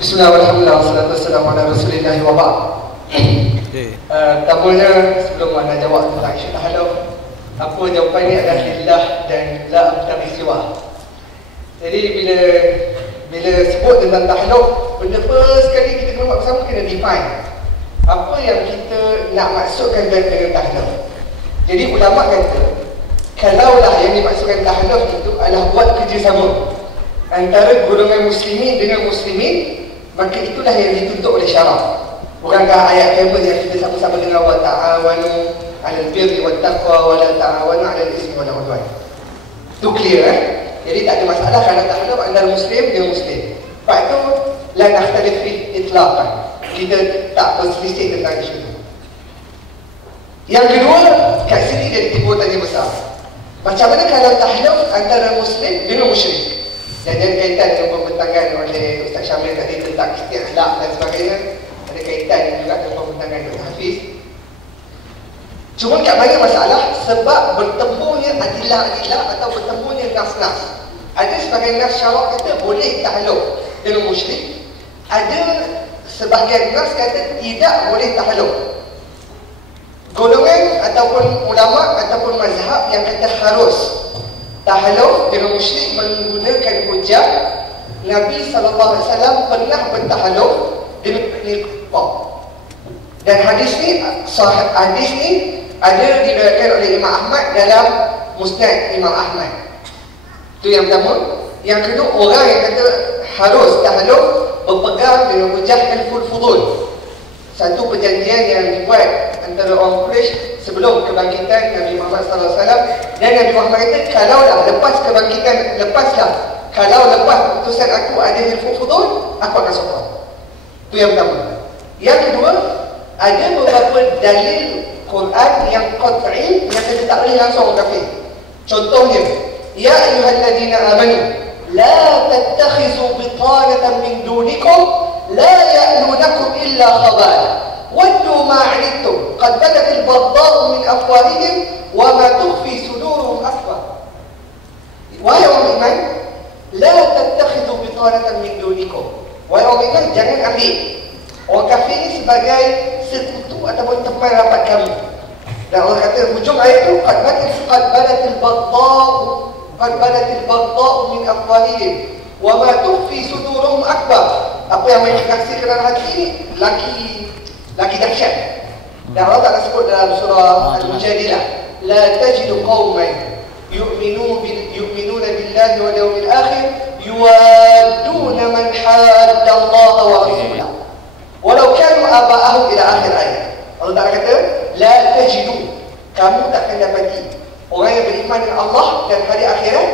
Bismillahirrahmanirrahim. Wassalatu wassalamu ala Rasulillah wa ba'd. Tamunya sebelum anda jawab tentang isu tahaluf, apa jawapannya adalah lillah dan la abtaghi siwa. Jadi bila sebut tentang tahaluf, benda first sekali kita kena buat bersama, kena define apa yang kita nak maksudkan dengan tahaluf. Jadi ulama kata, kalaulah yang dimaksudkan tahaluf itu adalah buat kerjasama antara golongan muslimin dengan muslimin, maka itulah yang dituntut oleh syarak. Bukankah ayat Bible yang kita sama-sama dengar, wa ta'awanu 'alal birri wat taqwa wa la ta'awanu 'alal ismi wal 'udwan. Itu clear Jadi tak ada masalah kalau tahaluf antara muslim dengan muslim. Sebab itu la nakhtalif fi itlaqan. Kita tak berselisih tentang isu itu. Yang kedua, kat sini dia timbul tanya besar. Macam mana kalau tahaluf antara muslim dengan musyrik? Dan ada kaitan dengan pembentangan oleh Ustaz Syamil tadi tentang isti'laq dan sebagainya. Ada kaitan juga dengan pembentangan Dr. Hafiz. Cuma kat mana masalah? Sebab bertemunya adilah-adilah atau bertemunya nas-nas. Ada sebagian nas syarak kata boleh tahaluf dengan musyrik. Ada sebahagian nas kata tidak boleh tahaluf. Golongan ataupun ulama ataupun mazhab yang kata harus tahaluf dengan musyrik menggunakan hujah Nabi SAW pernah bertahaluf dengan kufar. Dan hadis ni ada diriwayatkan oleh Imam Ahmad dalam Musnad Imam Ahmad. Itu yang pertama. Yang kedua, orang yang kata harus tahaluf berpegang dengan hujah Hilful Fudul, satu perjanjian yang dibuat antara orang Quraisy sebelum kebangkitan Nabi Muhammad SAW. Dan Nabi Muhammad kata, kalaulah lepas kebangkitan, kalau lepas keputusan aku ada Hilful Fudul, aku akan sokong. Itu yang pertama. Yang kedua, ada beberapa dalil Quran yang qat'i yang kita tak boleh langsung orang kafir. Contohnya, ya ayyuhalladzina amanu la tattakhizu bitanatan min dunikum la ya'lunakum illa khabala waddu ma 'anittum qad badat al-baghdha'u min afwahihim wa ma tukhfi suduruhum akbar. Wahai orang beriman, la tattakhizu bitanatan min dunikum. Wahai orang beriman, jangan ambil orang kafir ni sebagai sekutu ataupun teman rapat kamu. Dan Allah kata hujung ayat tu qad badatil baghdha'u min afwahihim wa ma tukhfi suduruhum akbar. Apa yang mereka kasih ke dalam hati ni lagi dahsyat. Dan Allah Ta'ala sebut dalam surah Al-Mujadilah, la tajidu qauman yu'minuna billahi wal yawmil akhir yuwadduna man hadda Allah wa rasulahu walau kanu aba'ahum ila akhir ayat. Allah Ta'ala kata, la tajidu, kamu tak akan dapati orang yang beriman dengan Allah dan hari akhirat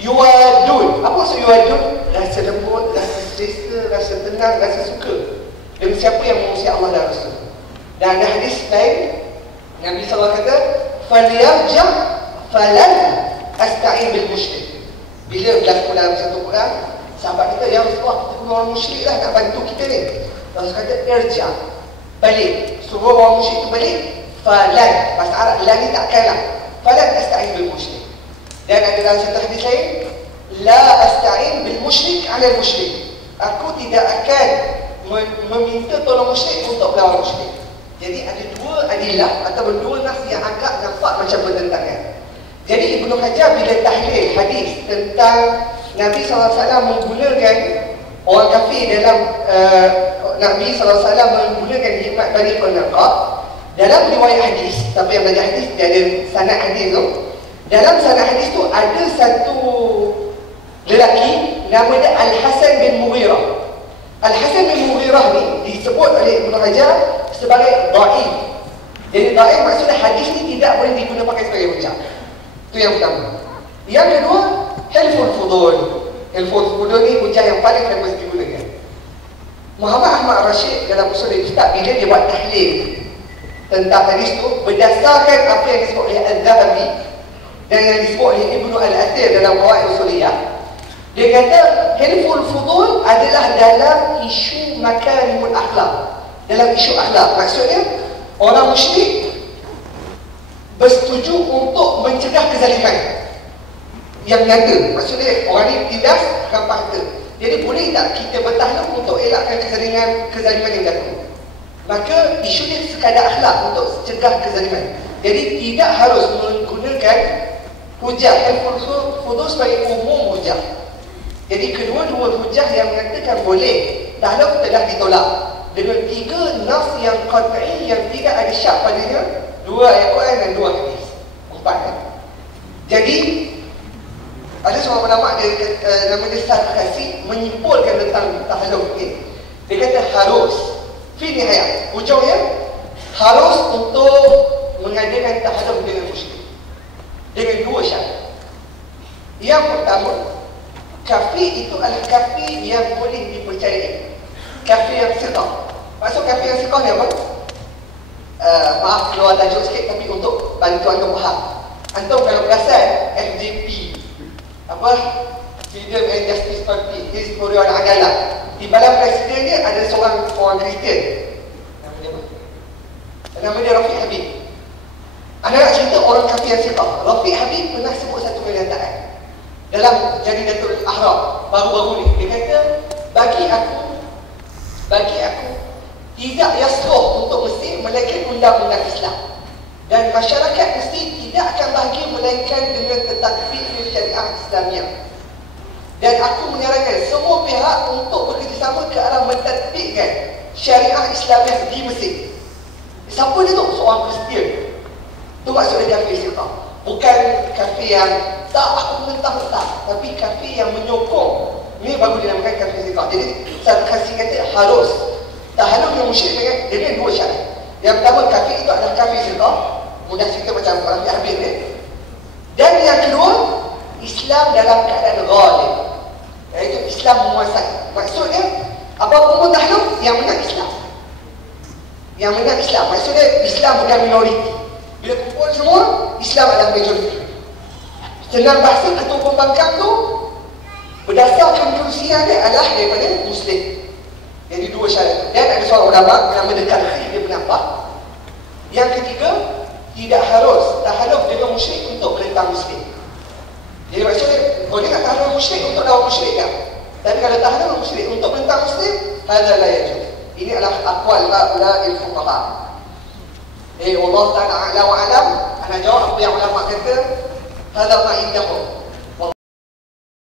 yuwadun. Apa maksud yuwadun? Rasa lembut, rasa selesa, rasa tenang, rasa suka dengan siapa yang mengasihi Allah dan Rasul. Dan ada hadis lain, Nabi SAW kata, falyarja falan asta'in bil musyrik. Bila berlaku dalam satu Quran, sahabat kita, ya Rasulullah, kita punya orang musyrik lah nak bantu kita ni. Rasul kata, irja, balik, suruh orang musyrik tu balik. Falan, bahasa Arab, lan ni tak akan lah. Falan asta'in bil musyrik. Dan ada dalam satu hadis lain, la asta'in bil musyrik ala musyrik. Aku tidak akan meminta tolong musyrik untuk melawan musyrik. Jadi ada dua adilah atau dua nas yang agak nampak macam bertentangan. Jadi Ibnu Hajar bila tahlil hadis tentang Nabi SAW menggunakan orang kafir dalam Nabi SAW menggunakan hikmat Bani Qunaqah dalam riwayat hadis. Siapa yang belajar hadis, dia ada sanad hadis tu. Dalam sanad hadis tu ada satu lelaki nama dia Al-Hasan bin Mughirah. Al-Hasan bin Mughirah ni disebut oleh Ibnu Hajar sebagai dhaif. Jadi dhaif maksudnya hadis ni tidak boleh digunakan pakai sebagai hujah. Itu yang pertama. Yang kedua, Hilful Fudul. Hilful Fudul ni hujah yang paling famous digunakan. Muhammad Ahmad Rashid dalam usul kitab bila dia buat tahlil tentang hadis tu berdasarkan apa yang disebut oleh Al-Zahabi dan yang disebut oleh Ibnu Al-Athir dalam Qawaid Usuliyah. Dia kata Hilful Fudul adalah dalam isu makarimul akhlak, dalam isu akhlak. Maksudnya orang musyrik bersetuju untuk mencegah kezaliman yang nyata. Maksudnya orang ni tindas rampas harta. Jadi boleh tak kita bertahluk untuk elakkan kezaliman yang datang? Maka isu dia sekadar akhlak untuk cegah kezaliman. Jadi tidak harus menggunakan hujah al-fudul sebagai umum hujah. Jadi kedua-dua hujah yang mengatakan boleh tahluk telah ditolak dengan 3 nas yang qat'i yang tidak ada syak padanya, 2 ayat Quran dan 2 hadis. 4 kan? Jadi ada seorang ulama dia nama dia Sarkasi menyimpulkan tentang tahluk ni. Dia kata harus fi nihayah, ujungnya harus untuk mengadakan tahluk dengan musyrik dengan 2 syarat. Yang pertama, kafir itu adalah kafir yang boleh dipercayai, kafir yang siqah. Maksud kafir yang siqah ni apa? Maaf keluar tajuk sikit, tapi untuk bantu antum faham. Antum kalau perasan FJP apa, Freedom and Justice Party, Hizb Ut-Tahrir Adalah, di balang presiden dia ada seorang Kristian. Nama dia Rafiq Habib. Anda nak cerita orang kafir yang siqah. Rafiq Habib pernah sebut satu pernyataan dalam jadi Datul Ahram baru-baru ni. Dia kata, bagi aku tidak yasroh untuk Mesir melainkan undang-undang Islam, dan masyarakat Mesir tidak akan bahagia melainkan dengan tetadbir syariah Islamiah. Dan aku menyarankan semua pihak untuk bekerjasama ke arah mentadbirkan syariah Islamiah di Mesir. Siapa dia tu? Seorang Kristian. Itu maksudnya kafir siqah. Bukan kafir yang tak aku mentah-mentah, tapi kafir yang menyokong. Ini baru dinamakan kafir siqah. Jadi saya kasih kata harus tahluk yang musyrik dengan 2 syarat. Yang pertama, kafir itu adalah kafir siqah, mudah cerita macam Rafiq Habib ni. Dan yang kedua, Islam dalam keadaan ghalib, iaitu Islam menguasai. Maksudnya apa-apa pun tahluk yang menang Islam. Yang menang Islam, maksudnya Islam bukan minoriti. Bila kumpul semua, Islam adalah majoriti. Senang bahasa, ketua pembangkang tu berdasarkan kerusian dia adalah daripada Muslim. Jadi 2 syarat. Dan ada seorang ulama yang mendekat dia pendapat. Yang ketiga, tidak harus tahluk dengan musyrik untuk menentang Muslim. Jadi maksudnya, kalau dia nak tahluk musyrik untuk lawan musyrik kan? Tapi kalau tahluk musyrik untuk menentang Muslim, hadza la yajuz. Ini adalah aqwal ulama fuqaha. Allah Ta'ala a'la wa alam. Ana jawab apa yang ulama kata. Hadza ma indahum.